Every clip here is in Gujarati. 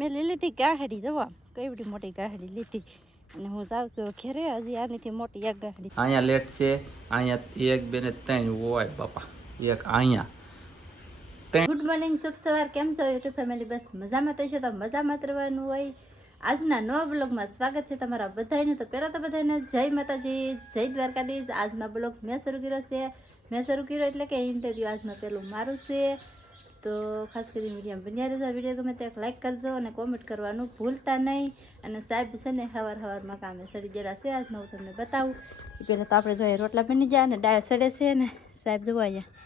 મેં લઈ લીધી ગાહડી જવા કેવડી મોટી ગાહડી લીધી અને હું જાઉં છું ઘરે હજી આનીથી મોટી એક ગાહડી અહીંયા લેટ છે અહીંયા એક બે ને ત્રણ હોય બાપા એક અહીંયા ગુડ મોર્નિંગ શુભ સવાર કેમ છો યુટ્યુબ ફેમિલી બસ મજામાં તો છે તો મજામાં રહેવાનું હોય આજના નવા બ્લોગમાં સ્વાગત છે તમારા બધાનું તો પહેલાં તો બધાને જય માતાજી જય દ્વારકાધીશ આજના બ્લોગ મેં શરૂ કર્યો છે મેં શરૂ કર્યો એટલે કે ઇન્ટરવ્યૂ આજમાં પહેલું મારું છે તો ખાસ કરીને વિડીયો બન્યા રહેજો વિડીયો ગમે ત્યાં લાઈક કરજો અને કોમેન્ટ કરવાનું ભૂલતા નહીં અને સાહેબ છે ને સવારમાં કામે સડી ગયેલા છે આજમાં હું તમને બતાવું એ પહેલાં તો આપણે જોઈએ રોટલા બની જાય અને ડાળ સડે છે ને સાહેબ જોવા અહીંયા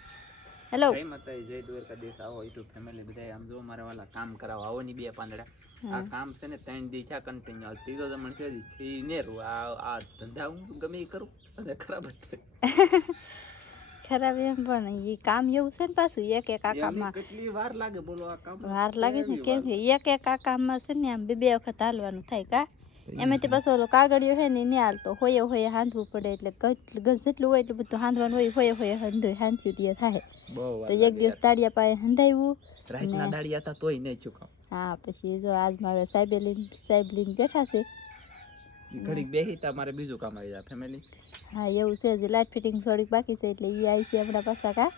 હેલો જય માતાજી જય દ્વારકાધીશ આવો યુટ્યુબ ફેમિલી બધા આમ જો મારા વાલા કામ કરાવો આવો ની બે પાંદડા આ કામ છે ને 3 દી છે કન્ટિન્યુ ત્રીજો જમણ છે ઈ નેરું આ ધંધા હું ગમે ઈ કરું અને ખરાબ જ ખરાબ એમ પણ એ કામ એવું છે ને પાછું એક એક આ કામમાં કેટલી વાર લાગે બોલો આ કામ વાર લાગે ને કેમ કે એક એક આ કામમાં છે ને આમ બે વખત હાલવાનું થાય કા એમાંથી પાછો ઓલો કાગળિયો છે ને એને હાલતો હોય હાંધવું પડે એટલે જેટલું હોય એટલું બધું હાંધવાનું હોય હંધું હાંધ્યું તે થાય તો એક દિવસ દાડિયા પાસે હંધાવ્યું રાતના દાડિયા હતા તોય નહીં ચૂકાવ હા પછી જો આજમાં હવે સાહેબ લઈને બેઠા છે ઘડીક બેહી તા મારે બીજું કામ આવી જાય ફેમિલી હા એવું છે જે લાઇટ ફિટિંગ થોડીક બાકી છે એટલે એ આવી છે હમણાં પાછા કા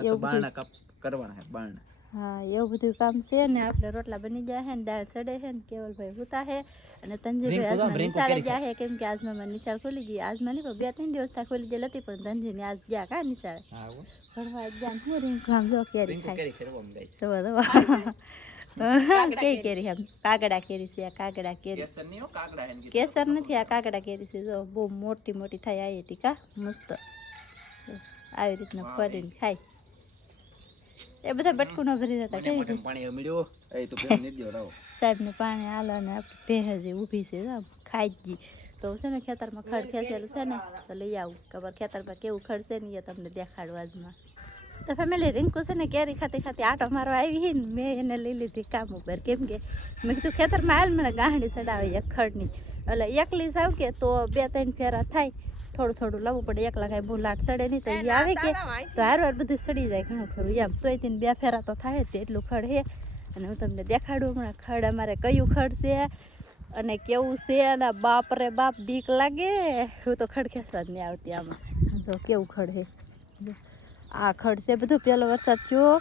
એવું બારણા કાપ કરવાના છે બારણા હા એવું બધું કામ છે ને આપણે રોટલા બની ગયા છે ને દાળ સડે છે ને કેવલભાઈ હુતા છે અને તંજીભાઈ આજમાં નિશાળે ગયા છે કેમ કે આજમાં મારી નિશાળ ખોલી ગઈ આજમાં નહીં પણ 2-3 દિવસ ત્યાં ખોલી ગયેલી હતી પણ ધનજીને આજ ગયા કા નિશાળે ભણવા ગયા હું રીંગ આમ જો કેરી ખાય કઈ કેરી આમ કાગડા કેરી છે આ કાગડા કેરી કેસર નથી આ કાગડા કેરી છે જો બહુ મોટી મોટી થાય આવી હતી કા મસ્ત આવી રીતના ફરીને ખાય એ બધા બટકું ન ભરી જતા કેવી પાણી મળ્યો એ તો ભેં ન દયો રાવ સાહેબ ને પાણી હાલો ને આપણી ભેં જે ઊભી છે ખાઈ ગઈ તો છે ને ખેતરમાં ખડ ખેંચેલું છે ને તો લઈ આવું ખબર ખેતરમાં કેવું ખડ છે ને એ તમને દેખાડું આજમાં તો ફેમિલી રિંકુ છે ને કેરી ખાતી આટો મારવા આવી ને મેં એને લઈ લીધી કામ ઉપર કેમ કે મેં કીધું ખેતરમાં હાલ મને ગાંહડી સડાવે એક ખડની એટલે એકલી જાવ કે તો 2-3 ફેરા થાય થોડું લાવવું પડે એકલા કાંઈ બહુ લાટ સડે નહીં તો એ આવે કે તો હારવાર બધું સડી જાય ઘણું ખરું એમ તોય તેને 2 ફેરા તો થાય જ એટલું ખડ છે અને હું તમને દેખાડું હમણાં ખડ અમારે કયું ખડ છે અને કેવું છે અને બાપ રે બાપ બીક લાગે હું તો ખડ ખેંચવા જ નહીં આવતી આમાં જો કેવું ખડ છે આ ખડ છે બધું પહેલો વરસાદ થયો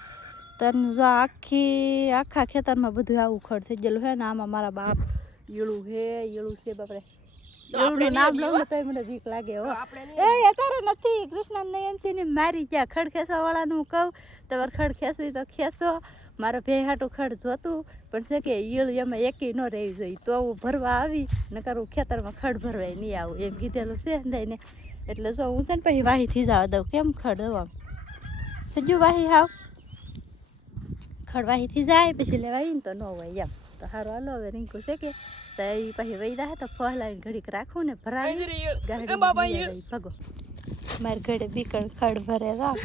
તને જો આખા ખેતરમાં બધું આવું ખડ થઈ ગયેલું છે ને આમાં મારા બાપ ઈળું છે બાપરે ઈળું નામ લઉં તો મને બીક લાગે હો એ અત્યારે નથી કૃષ્ણ નયનસિંહ ને મારી ગયા ખડ ખેંચવા વાળાનું કહું તમારે ખડ ખેંચવી તો ખેંચો મારો ભે હાટું ખડ જોતું પણ છે કે ઈળ એમાં એકી ન રહેવી જોઈએ તો હું ભરવા આવી નકર હું ખેતરમાં ખડ ભરવાય નહીં આવું એમ કીધેલું છે ને એટલે જો હું છે ને પછી વાહીથી જવા દઉં કેમ ખડ દઉં આમ સજ્જુ વાહી હાવ ખડ વાહીથી જાય પછી લેવા આવીને તો ન હોય એમ તો સારું હાલો હવે રીંકુ છે કે તો એ પછી વૈદા હતા ફોહલાવીને ઘડીક રાખું ને ભરાવી ગાડી ભગો મારે ઘડે બીકણ ખડ ભરે રાખ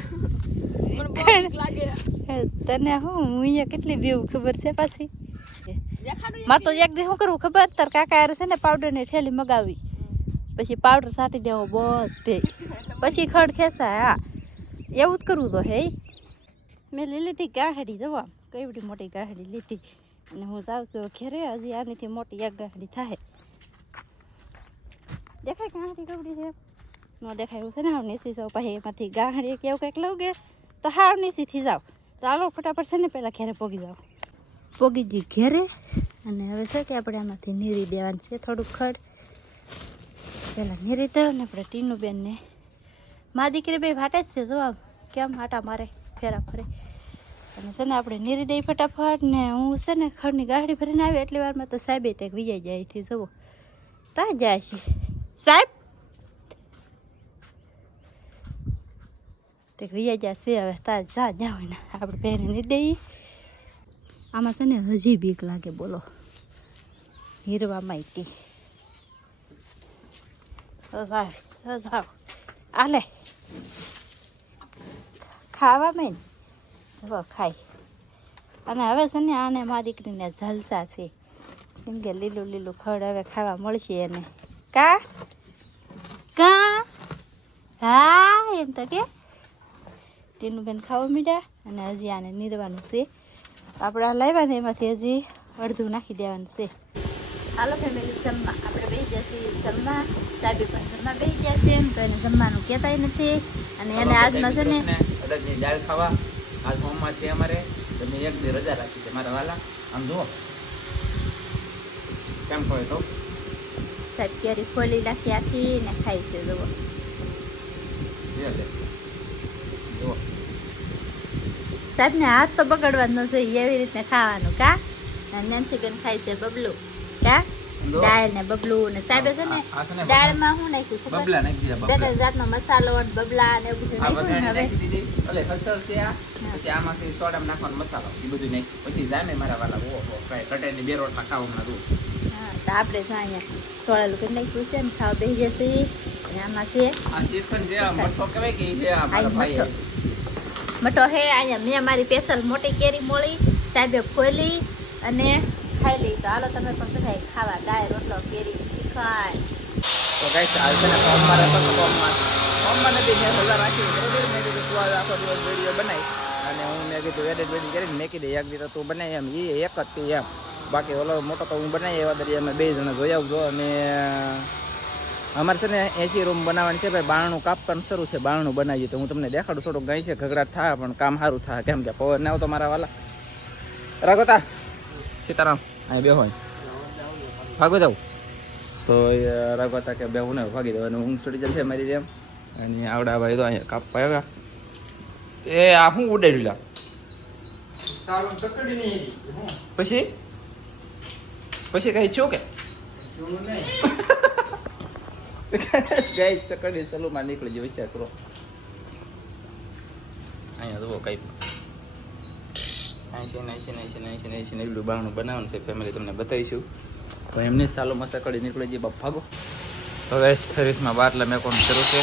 તને હું અહીંયા કેટલી બીવું ખબર છે પાછી મારે તો એક દી શું કરવું ખબર તાર કાકા છે ને પાવડરની થેલી મગાવી પછી પાવડર છાંટી દેવો બધે પછી ખડ ખેંચાય હા એવું જ કરવું તો હે મેં લઈ લીધી ગાહડી જવા કેવડી મોટી ગાહડી લીધી અને હું જાઉં છું ઘરે હજી આનીથી મોટી એક ગાહડી થાય દેખાય ગાહડી કેવડી છે ન દેખાય એવું છે ને હાવ નીચી જાઉં પછી એમાંથી ગાહડી કે એવું કંઈક લઉં કે તો હાવ નીચીથી જાઓ તો હાલો ફટાફટ છે ને પહેલાં ઘરે પોગી જાઓ પોગી ગઈ ઘરે અને હવે છે કે આપણે આમાંથી નીરી દેવાનું છે થોડુંક ખડ પહેલાં નીરી દઉં ને આપણે ટીનુબેનને મા દીકરી બે વાટે જ છે જવાબ કેમ આટા મારે ફેરા ફરે અને છે ને આપણે નીરી દઈ ફટાફટ ને હું છે ને ખડની ગાડી ભરીને આવી એટલી વારમાં તો સાહેબે ત્યાં વિજાઈ જાય થી જવો ત્યાં જાય છે સાહેબ તે વિજાઈ જાય છે હવે ત્યાં જ્યાં હોય ને આપણે પહેરીને નીરી દઈએ આમાં છે ને હજી બીક લાગે બોલો હીરવા માહિતી સાહેબ આલે ખાવા મેં હવે ખાય અને હવે છે ને આને મા દીકરીને જલસા છે કેમ કે લીલું ખડ હવે ખાવા મળશે એને કા હા એમ તો કે ટીનુબેન ખાવા મીડ્યા અને હજી આને નીરવાનું છે આપણે આ લાવ્યા ને એમાંથી હજી અડધું નાખી દેવાનું છે. હાલો ફેમિલી જમવા આપણે બેસી ગયા છીએ જમવા. સાહેબે પણ જમવા બેસી ગયા છે તો એને જમવાનું કહેતાય નથી. અને એને આજમાં છે ને અડદની દાળ ખાવા આજ હોમમાં છે અમારે. તો મેં એક દી રજા રાખી છે મારા વાલા. આમ જુઓ કેમ ખવાય તો સાહેબ કેરી ખોલી નાખી આખી ને ખાઈ છે. જુઓ જુઓ સાહેબને હાથ તો બગડવાનો જોઈએ એવી રીતે ખાવાનું. કા નેન્સીબેન ખાય છે બબલું. કા દાળ ને બબલું ને સાહેબે છે ને દાળમાં શું નાખ્યું ખબર? બબલા નાખી દીધા. બે ત્રણ જાતનો મસાલો ને બબલા ને એવું બધું આ નાખ્યું બધા ને હવે નાખી દીધી. એટલે હસળ છે આ. પછી આમાં છે સોડામાં નાખવાનો મસાલો એ બધું નાખી પછી જામે મારા વાલા. ઓહો કાંઈ કટાઈની બે રોટલા ખાવામાં દઉં. હા તો આપણે જો અહીંયા સોળેલું કરી નાખ્યું છે ને ખાવા બેસી જશે. અને આમાં છે આ ચિકન જે આ મઠો કહેવાય કે એ છે આ મારા ભાઈએ. મઠો હે અહીંયા મેં મારી સ્પેશિયલ મોટી કેરી મોળી સાહેબે ખોલી અને ખાઈ લઈ. તો હાલો તમે પણ બધા ખાવા ગાય રોટલો કેરી શીખાય. તો ગાઈસ આ છે ને સોમવારે હતો તો સોમવાર નથી મેં સજા રાખી બરોબર. મેં કીધું તું આખો દિવસ વિડીયો બનાવી અને હું મેં કીધું એડિટ વેડિટ કરીને મેં કીધું એક દીધો તું બનાવી એમ એ એક જ હતી એમ. બાકી ઓલો મોટો તો હું બનાવી એવા દરી અમે 2 જણા જોઈ આવજો. અને અમારે છે ને 80 રૂમ બનાવવાની છે ભાઈ. બારણું કાપવાનું શરૂ છે. બારણું બનાવીએ તો હું તમને દેખાડું. થોડુંક ગાય છે ઘગડાટ થાય પણ કામ સારું થાય. કેમ કે પવન ના આવતો મારા વાલા. રાગોતા સીતારામ અહીં બેહો ભાગો જાવ તો રાગોતા કે બેહું ને ભાગી દઉં અને ઊંઘ છોડી જશે મારી જેમ. અને આવડા ભાઈ તો અહીંયા કાપવા આવ્યા. એ આ શું ઉડાડ્યું લા પછી પછી કઈ છું કે ગાય ચકડી સલુમાં નીકળી જાય. વિચાર કરો અહીંયા જુઓ કઈ 80 એટલું બારણું બનાવવાનું છે ફેમિલી. તમને બતાવીશું તો એમને સાલો મસાકડી નીકળી જાય બાપ ભાગો. તો ગાઈસ ફેરીસમાં બાટલા મેકવાનું શરૂ છે.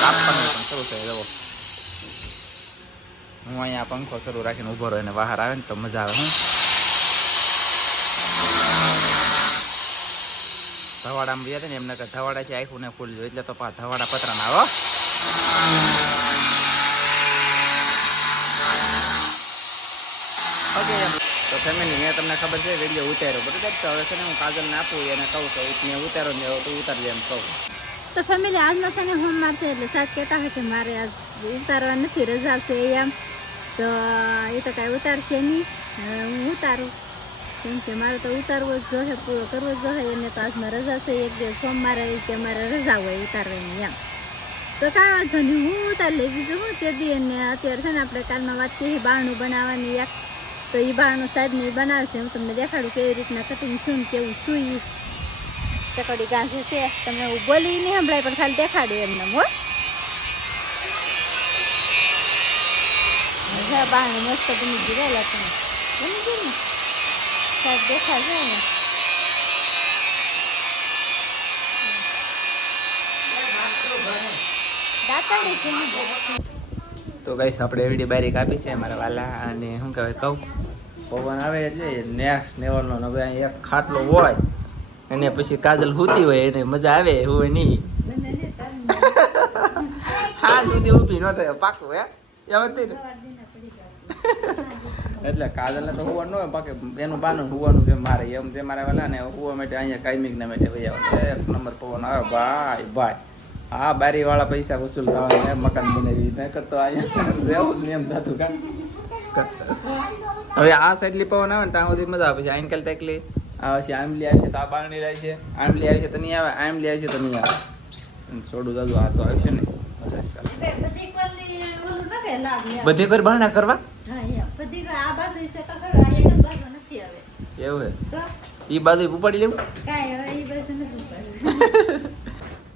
કાપવાનું પણ શરૂ છે. જુઓ હું અહીંયા પંખો શરૂ રાખીને ઊભો રહ્યો અને બહાર આવે ને તો મજા આવે. હું ધવાડામાં ગયા ને એમને ધવાડા છે આખું ને ખુલજો એટલે તો ધવાડા પતરા ના આવો. ઓકે તો ફેમિલી મેં તમને ખબર છે વિડીયો ઉતાર્યો બરાબર. તો હવે છે ને હું કાજલને આપું એને કહું તો મેં ઉતારો ને તો ઉતારજે એમ કહું. તો ફેમિલી આજમાં છે ને હોમવાર છે એટલે સાહેબ કહેતા હોય કે મારે આજ ઉતારવા નથી રજા છે એમ. તો એ તો કાંઈ ઉતારશે નહીં. હું ઉતારું કેમ કે મારે તો ઉતારવો જ જોઈએ પૂરો કરવો જ જોઈએ. એને તો આજમાં રજા છે. એક દિવસ સોમવારે કે મારે રજા હોય ઉતારવાની એમ. તો કાંઈ વાંધો નહીં હું ઉતારી લઈ. બીજું હું તે દી અને અત્યારે છે ને આપણે કાલમાં વાત કરીએ બારણું બનાવવાની એક. તો એ બારણું સાહેબને બનાવશે. હું તમને દેખાડું કેવી રીતના કટિંગ છું ને કેવું સુઈ ચકડી ગાંઠે છે. તમે હું બોલી નહીં સંભળાય પણ ખાલી દેખાડું એમને. હો મજા બારણું મસ્ત બની ગયેલા તમે બની ગયું ને સાહેબ દેખાડશે ને. દાતાડી છે તો ગાઈસ આપણે એવડી બારીક આપી છે મારા વાલા. અને શું કહેવાય કહું પવન આવે છે નેક્સ્ટ લેવલનો. હવે અહીં એક ખાટલો હોય અને પછી કાજલ સૂતી હોય એને મજા આવે હોય નહીં. હા સુધી ઊભી ન થાય પાકું હે એમ જ ને. એટલે કાજલને તો હોવાનું ન હોય બાકી એનું બાનું હોવાનું છે મારે એમ છે મારા વાલા. ને હોવા માટે અહીંયા કાયમિકના માટે વહી આવે. એક નંબર પવન આવે ભાઈ ભાઈ. હા બારી વાળા પૈસા વસૂલ થવાના મકાન બનાવી નકર તો અહીંયા રહેવું જ એમ થતું. કા હવે આ સાઈડલી પવન આવે ને ત્યાં સુધી મજા આવે. પછી આઈનકલ ટેકલી આવે છે આમલી આવે છે તો આ બારણી રહે છે. આમલી આવે છે તો નહીં આવે. આમલી આવે છે તો નહીં આવે. છોડું દાદુ આ તો આવશે ને બધી પર બારણા કરવા એવું હે. એ બાજુ ઉપાડી લેવું.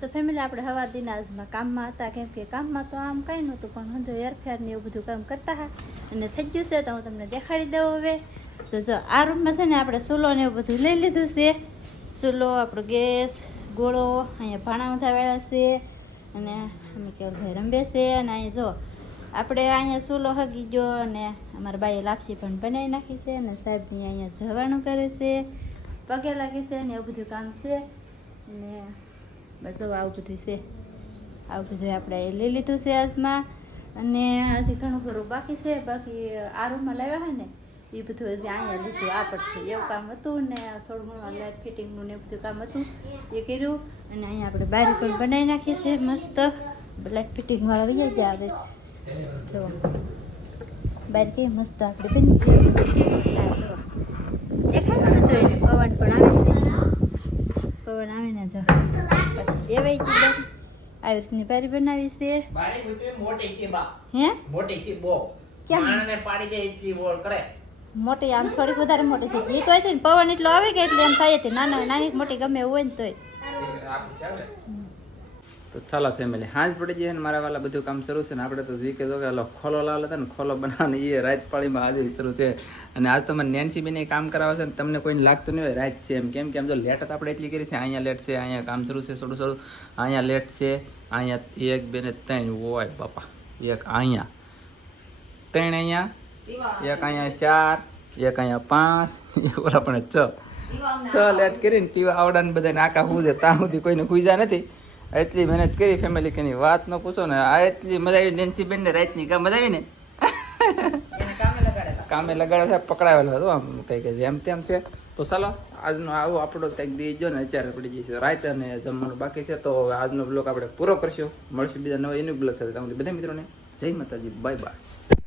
તો ફેમિલી આપણે હવા દિન આજમાં કામમાં હતા. કેમ કે કામમાં તો આમ કંઈ નહોતું પણ હંધો એરફેર ને એવું બધું કામ કરતા હા અને થઈ ગયું છે. તો હું તમને દેખાડી દઉં હવે. તો જો આ રૂમમાં છે ને આપણે ચૂલો ને એવું બધું લઈ લીધું છે. ચૂલો આપણો ગેસ ગોળો અહીંયા ભાણા ઉધાવેલા છે અને અમે કેવું ભાઈ રંબે છે. અને અહીંયા જો આપણે અહીંયા ચૂલો હગી ગયો અને અમારા બાઈએ લાપસી પણ બનાવી નાખી છે. અને સાહેબની અહીંયા જવાનું કરે છે પગે લાગે છે ને એવું બધું કામ છે. અને બસ આવું બધું છે. આવું બધું આપણે લઈ લીધું છે આજમાં. અને હજી ઘણું ખરું બાકી છે. બાકી આ રૂમમાં લાવ્યા હોય ને એ બધું હજી અહીંયા લીધું આ પડથી એવું કામ હતું ને થોડું ઘણું લાઇટ ફિટિંગનું ને એવું બધું કામ હતું એ કર્યું અને અહીંયા આપણે બારી પણ બનાવી નાખીએ છીએ મસ્ત લાઇટ ફિટિંગવાળા વહી ગયા આવે જો બારી કેવી મસ્ત આપણે બની ગઈ દેખાય ને તો એને પવન પણ આવે છે પવન આવે ને જો પછી દેવાઈ ગયું આવી રીતની બારી બનાવી છે બારી કોઈ મોટી છે બા હે મોટી છે બો કેમ? માણને પાડી દે એટલી બોલ કરે મોટી આમ થોડીક વધારે મોટી થઈ ગઈ તો હતી ને પવન એટલો આવે કે એટલે એમ થાય હતી નાની મોટી ગમે એવું હોય ને તોય તો ચાલો ફેમિલી હાંજ પડી જાય ને મારા વાલા બધું કામ શરૂ છે ને આપણે તો જી કે જો કે ખોલો લાલ હતા ને ખોલો બનાવવાનો એ રાત પાળીમાં આજે શરૂ છે અને આજ તો મને નેન્સી બેન કામ કરાવે છે ને તમને કોઈને લાગતું નહીં હોય રાત છે એમ કેમ કે આમ જો લેટ આપણે એટલી કરી છે અહીંયા લેટ છે અહીંયા કામ શરૂ છે થોડું અહીંયા લેટ છે અહીંયા 1 2 ને 3 હોય બાપા એક અહીંયા 3 અહીંયા એક અહીંયા 4 એક અહીંયા 5 એક ઓલા પણ 6 લેટ કરીને તીવા આવડાને બધાને આકા હુજે ત્યાં સુધી કોઈને હુજા નથી એટલી મહેનત કરી ફેમિલી કે વાત ન પૂછો ને આ એટલી મજા આવી નેન્સી બેન ને રાતની મજા આવી ને કામે લગાડે છે પકડાવેલો હતો આમ કઈ જેમ તેમ છે તો ચાલો આજનો આવો આપણો કંઈક દીજો ને અત્યારે પડી જશે રાત અને જમવાનું બાકી છે તો આજનો બ્લોગ આપણે પૂરો કરશું મળશું બીજા નવા એનું બ્લોગ સાથે બધા મિત્રોને જય માતાજી બાય બાય